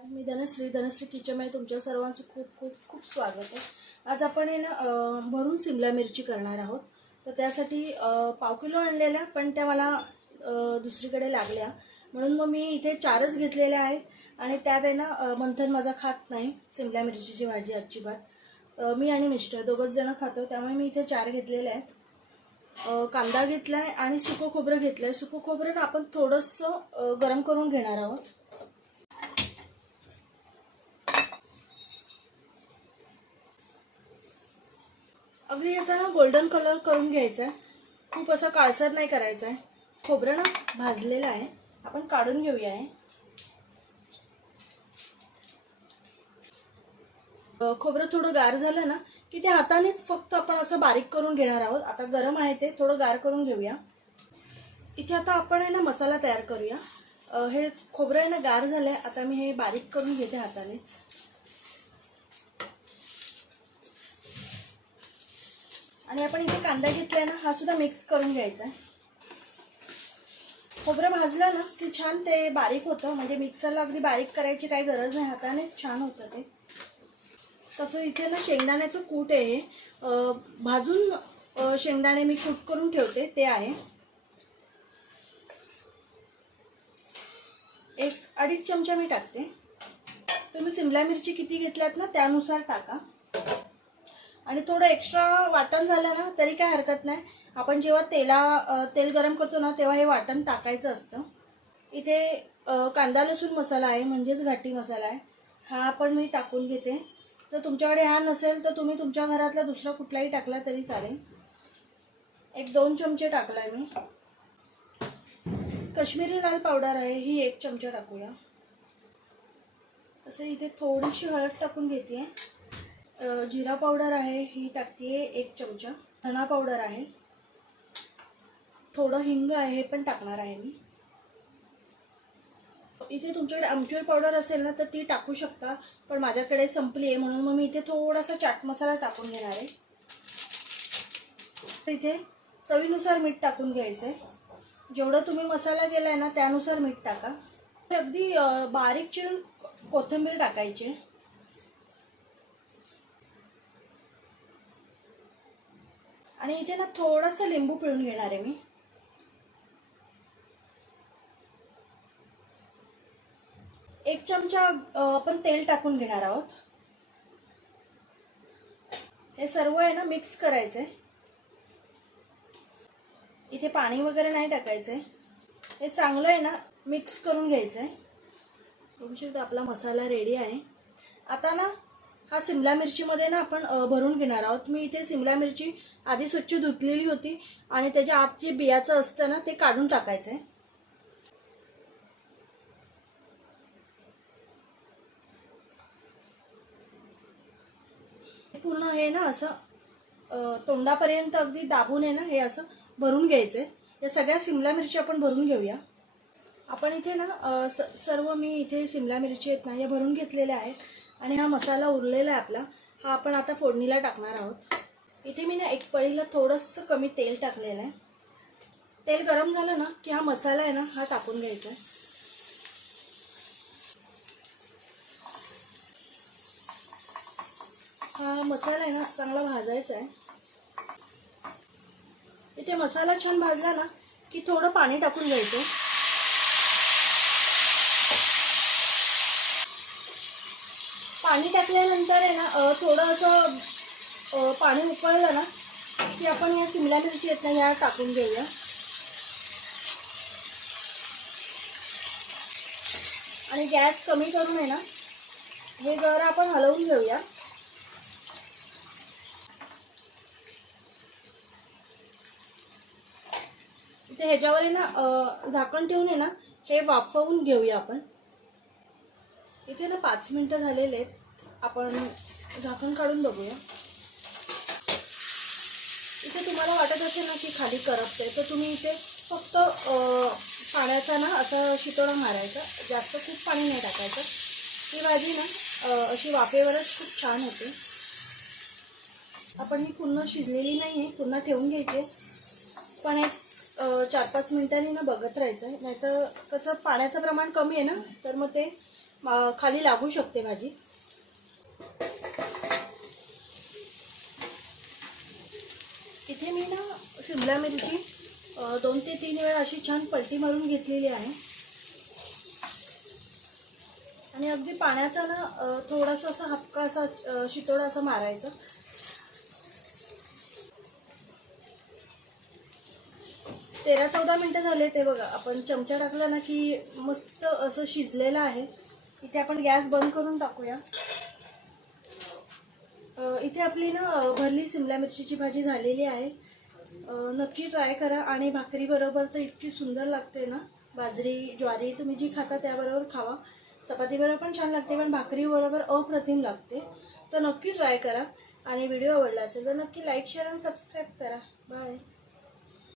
नमस्कार मी धनश्री धनश्री किचनमध्ये तुमच्या सर्वांचं खूप खूप खूप स्वागत आहे. आज आपण आहे ना भरून सिमला मिरची करणार आहोत. तर त्यासाठी पाव किलो आणलेल्या पण त्या मला दुसरीकडे लागल्या. म्हणून मग मी इथे चारच घेतलेल्या आहेत. आणि त्यात आहे ना मंथन माझा खात नाही सिमला मिरचीची भाजी अजिबात. मी आणि मिस्टर दोघंच जणं खातो त्यामुळे मी इथे चार घेतलेले आहेत. कांदा घेतला आहे आणि सुकं खोबरं घेतलं आहे सुकं खोबरं ना आपण थोडंसं गरम करून घेणार आहोत. अगदी याचा ना गोल्डन कलर करून घ्यायचा आहे. खूप असं काळसर नाही करायचं आहे. खोबरं ना भाजलेलं आहे. आपण काढून घेऊया हे. खोबरं थोडं गार झालं ना की ते हातानेच फक्त आपण असं बारीक करून घेणार आहोत. आता गरम आहे ते थोडं गार करून घेऊया. इथे आता आपण आहे ना मसाला तयार करूया. हे खोबरं आहे ना गार झालंय. आता मी हे बारीक करून घेते हातानेच. आणि आपण इथे कांदा घेतलाय ना हा सुद्धा मिक्स करून घ्यायचा आहे. खोबरं भाजलं ना की छान ते बारीक होतं. म्हणजे मिक्सरला अगदी बारीक करायची काही गरज नाही हाताने छान होतं ते. तसं इथे ना शेंगदाण्याचं कूट आहे. हे. भाजून शेंगदाणे मी कूट करून ठेवते ते आहे. एक अडीच चमचा मी टाकते. तुम्ही सिमला मिरची किती घेतल्यात ना त्यानुसार टाका. आणि थोडं एक्स्ट्रा वाटण झालं ना तरी काय हरकत नाही. आपण जेव्हा तेला तेल गरम करतो ना तेव्हा हे वाटण टाकायचं असतं. इथे कांदा लसूण मसाला आहे म्हणजेच घाटी मसाला आहे. हा पण मी टाकून घेते. जर तुमच्याकडे हा नसेल तर तुम्ही तुमच्या घरातला दुसरा कुठलाही टाकला तरी चालेल. एक दोन चमचे टाकलाय मी. कश्मीरी लाल पावडर आहे ही एक चमचा टाकूया. असं इथे थोडीशी हळद टाकून घेते. जिरा पावडर आहे ही टाकते एक चमचा. धणा पावडर आहे. थोडं हिंग आहे हे पण टाकणार आहे मी. इथे तुमच्याकडे आमचूर पावडर असेल ना तर ती टाकू शकता पण माझ्याकडे संपली आहे म्हणून मग मी इथे थोडासा चाट मसाला टाकून घेणार आहे. तर इथे चवीनुसार मीठ टाकून घ्यायचं आहे जेवढं तुम्ही मसाला केलाय ना त्यानुसार मीठ टाका. तर अगदी बारीक चिरून कोथिंबीर टाकायची आणि इथे ना थोडंसं लिंबू पिळून घेणार आहे मी. एक चमचा आपण तेल टाकून घेणार आहोत. हे सर्व आहे ना मिक्स करायचंय. इथे पाणी वगैरे नाही टाकायचंय. हे चांगलं आहे ना मिक्स करून घ्यायचंय. बघू शकता आपला मसाला रेडी आहे. आता ना हा सिमला मिरचीमध्ये ना आपण भरून घेणार आहोत. मी इथे सिमला मिरची आधी स्वच्छ धुतलेली होती आणि त्याच्या आत जे बियाचं असतं ना ते काढून टाकायचंय. पूर्ण हे ना असं तोंडापर्यंत अगदी दाबून आहे ना हे असं भरून घ्यायचंय. या सगळ्या सिमला मिरची आपण भरून घेऊया. आपण इथे ना सर्व मी इथे सिमला मिरची आहेत ना या भरून घेतलेल्या आहेत. आणि हा मसाला उरलेला आहे आपला हा आपण आता फोडणीला टाकणार आहोत. इथे मी ना एक पळीला थोडंसं कमी तेल टाकलेलं आहे. तेल गरम झालं ना की हा मसाला आहे ना हा टाकून घ्यायचा आहे. हा मसाला आहे ना चांगला भाजायचा आहे. इथे मसाला छान भाजला ना की थोडं पाणी टाकून घ्यायचं. पाणी टाकल्यानंतर आहे ना थोडं असं पाणी उकळलं ना की आपण या सिमला मिरची आहेत ना ह्या टाकून घेऊया. आणि गॅस कमी करून आहे ना हे जरा आपण हलवून घेऊया. इथे ह्याच्यावर आहे ना झाकण ठेवून आहे ना हे वाफवून घेऊया आपण. इथे ना पाच मिनटं झालेले आहेत. आपण झाकण काढून बघूया. इथे तुम्हाला वाटत असेल ना की खाली करपते तर तुम्ही इथे फक्त पाण्याचा ना असा शितोडा मारायचा. जास्त खूप पाणी नाही टाकायचं. ही भाजी ना अशी वाफेवरच खूप छान होते. आपण ही पुन्हा शिजलेली नाही आहे पुन्हा ठेवून घ्यायची. पण एक चार पाच मिनिटांनी ना बघत राहायचं आहे नाहीतर कसं पाण्याचं प्रमाण कमी आहे ना तर मग ते मा- खाली लागू शकते भाजी. इथे मी ना शिमला मिरची दोन ते तीन वेळा अशी छान पलटी मारून घेतलेली आहे. आणि अगदी पाण्याचा ना थोडासा असा हपका असा शितोडा असा मारायचा. तेरा चौदा मिनटं झाले ते बघा आपण चमचा टाकला ना की मस्त असं शिजलेलं आहे. इथे आपण गॅस बंद करून टाकूया. इथे आपली ना भरली सिमला मिरचीची भाजी झालेली आहे. नक्की ट्राय करा आणि भाकरी बरोबर तर इतकी सुंदर लागते ना. बाजरी ज्वारी तुम्ही जी खाता त्याबरोबर खावा. चपाती बरोबर पण छान लागते पण भाकरी बरोबर अप्रतिम लागते. तर नक्की ट्राय करा. आणि व्हिडिओ आवडला असेल तर नक्की लाईक शेअर आणि सबस्क्राईब करा. बाय